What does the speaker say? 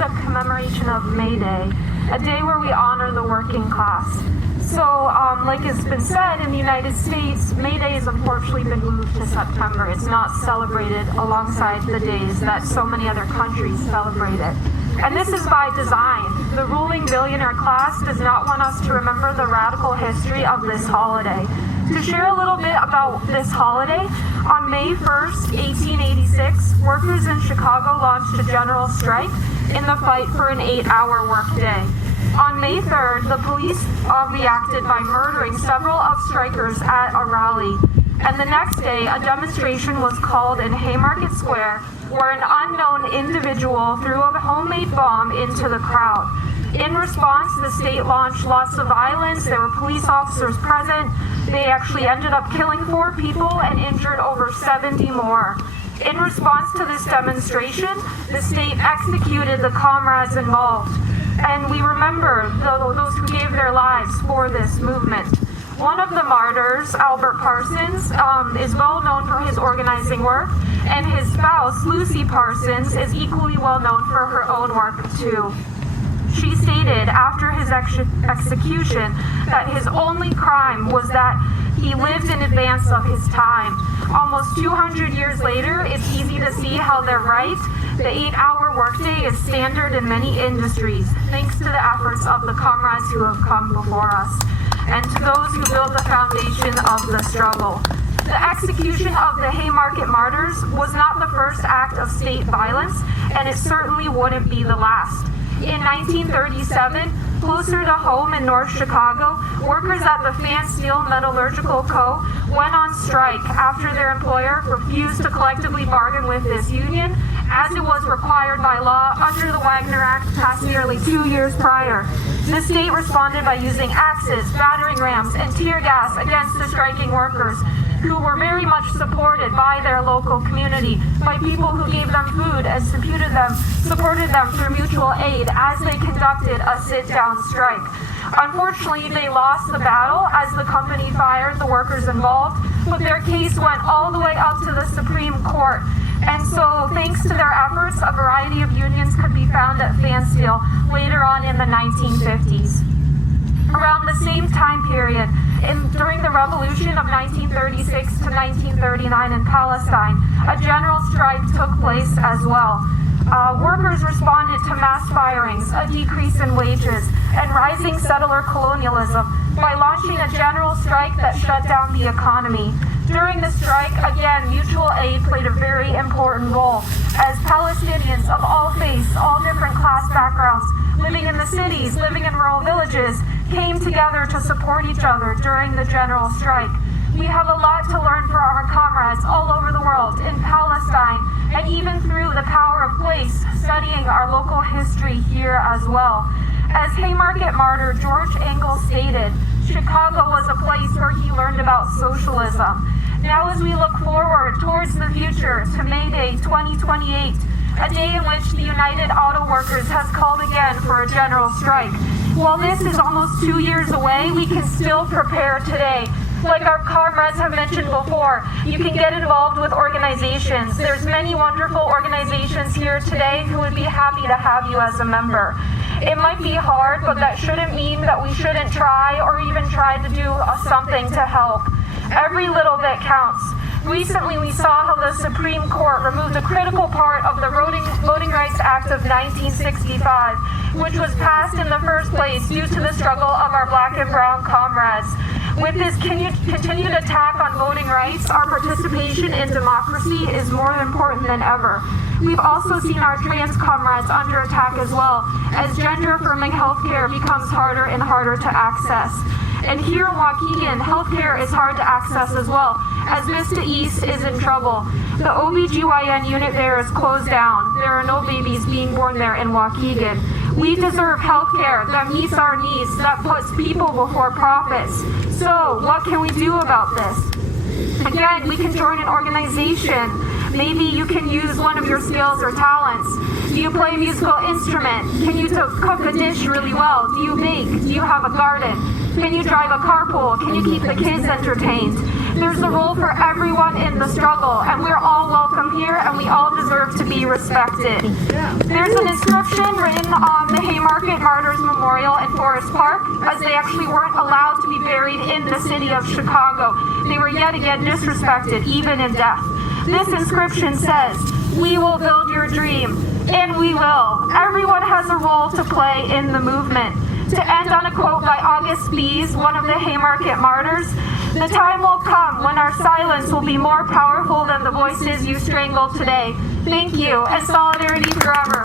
a commemoration of May Day, a day where we honor the working class. So, like it's been said, in the United States, May Day has unfortunately been moved to September. It's not celebrated alongside the days that so many other countries celebrate it. And this is by design. The ruling billionaire class does not want us to remember the radical history of this holiday. To share a little bit about this holiday, on May 1st, 1886, workers in Chicago launched a general strike in the fight for an 8-hour workday. On May 3rd, the police reacted by murdering several of strikers at a rally. And the next day, a demonstration was called in Haymarket Square, where an unknown individual threw a homemade bomb into the crowd. In response, the state launched lots of violence. There were police officers present. They actually ended up killing 4 people and injured over 70 more. In response to this demonstration, the state executed the comrades involved. And we remember those who gave their lives for this movement. One of the martyrs, Albert Parsons, is well known for his organizing work, and his spouse, Lucy Parsons, is equally well known for her own work too. She stated after his execution that his only crime was that he lived in advance of his time. Almost 200 years later, it's easy to see how they're right. The 8-hour workday is standard in many industries, thanks to the efforts of the comrades who have come before us, and to those who built the foundation of the struggle. The execution of the Haymarket martyrs was not the first act of state violence, and it certainly wouldn't be the last. In 1937, closer to home in North Chicago, workers at the Fan Steel Metallurgical Co. went on strike after their employer refused to collectively bargain with this union, as it was required by law under the Wagner Act passed nearly 2 years prior. The state responded by using axes, battering rams, and tear gas against the striking workers, who were very much supported by their local community, by people who gave them food and supported them through mutual aid as they conducted a sit-down strike. Unfortunately, they lost the battle as the company fired the workers involved, but their case went all the way up to the Supreme Court. And so, thanks to their efforts, a variety of unions could be found at Fan Steel later on in the 1950s. Around the same time period, during the revolution of 1936 to 1939 in Palestine, a general strike took place as well. Workers responded to mass firings, a decrease in wages, and rising settler colonialism by launching a general strike that shut down the economy. During the strike, again, mutual aid played a very important role, as Palestinians of all faiths, all different class backgrounds, living in the cities, living in rural villages, came together to support each other during the general strike. We have a lot to learn from our comrades all over the world, in Palestine, and even through the power of place, studying our local history here as well. As Haymarket martyr George Engel stated, Chicago was a place where he learned about socialism. Now as we look forward towards the future to May Day 2028, a day in which the United Auto Workers has called again for a general strike. While this is almost 2 years away, we can still prepare today. Like our comrades have mentioned before, you can get involved with organizations. There's many wonderful organizations here today who would be happy to have you as a member. It might be hard, but that shouldn't mean that we shouldn't try or even try to do something to help. Every little bit counts. Recently, we saw how the Supreme Court removed a critical part of the Voting Rights Act of 1965, which was passed in the first place due to the struggle of our black and brown comrades. With this continued attack on voting rights, our participation in democracy is more important than ever. We've also seen our trans comrades under attack as well, as gender-affirming healthcare becomes harder and harder to access. And here in Waukegan, healthcare is hard to access as well, as Vista East is in trouble. The OBGYN unit there is closed down. There are no babies being born there in Waukegan. We deserve healthcare that meets our needs, that puts people before profits. So, what can we do about this? Again, we can join an organization. Maybe you can use one of your skills or talents. Do you play a musical instrument? Can you cook a dish really well? Do you bake? Do you have a garden? Can you drive a carpool? Can you keep the kids entertained? There's a role for everyone in the struggle, and we're all welcome here, and we all deserve to be respected. There's an inscription written on the Haymarket Martyrs Memorial in Forest Park, as they actually weren't allowed to be buried in the city of Chicago. They were yet again disrespected, even in death. This inscription says, "We will build your dream," and we will. Everyone has a role to play in the movement. To end on a quote by August Bees, one of the Haymarket martyrs, "The time will come when our silence will be more powerful than the voices you strangled today." Thank you, and solidarity forever.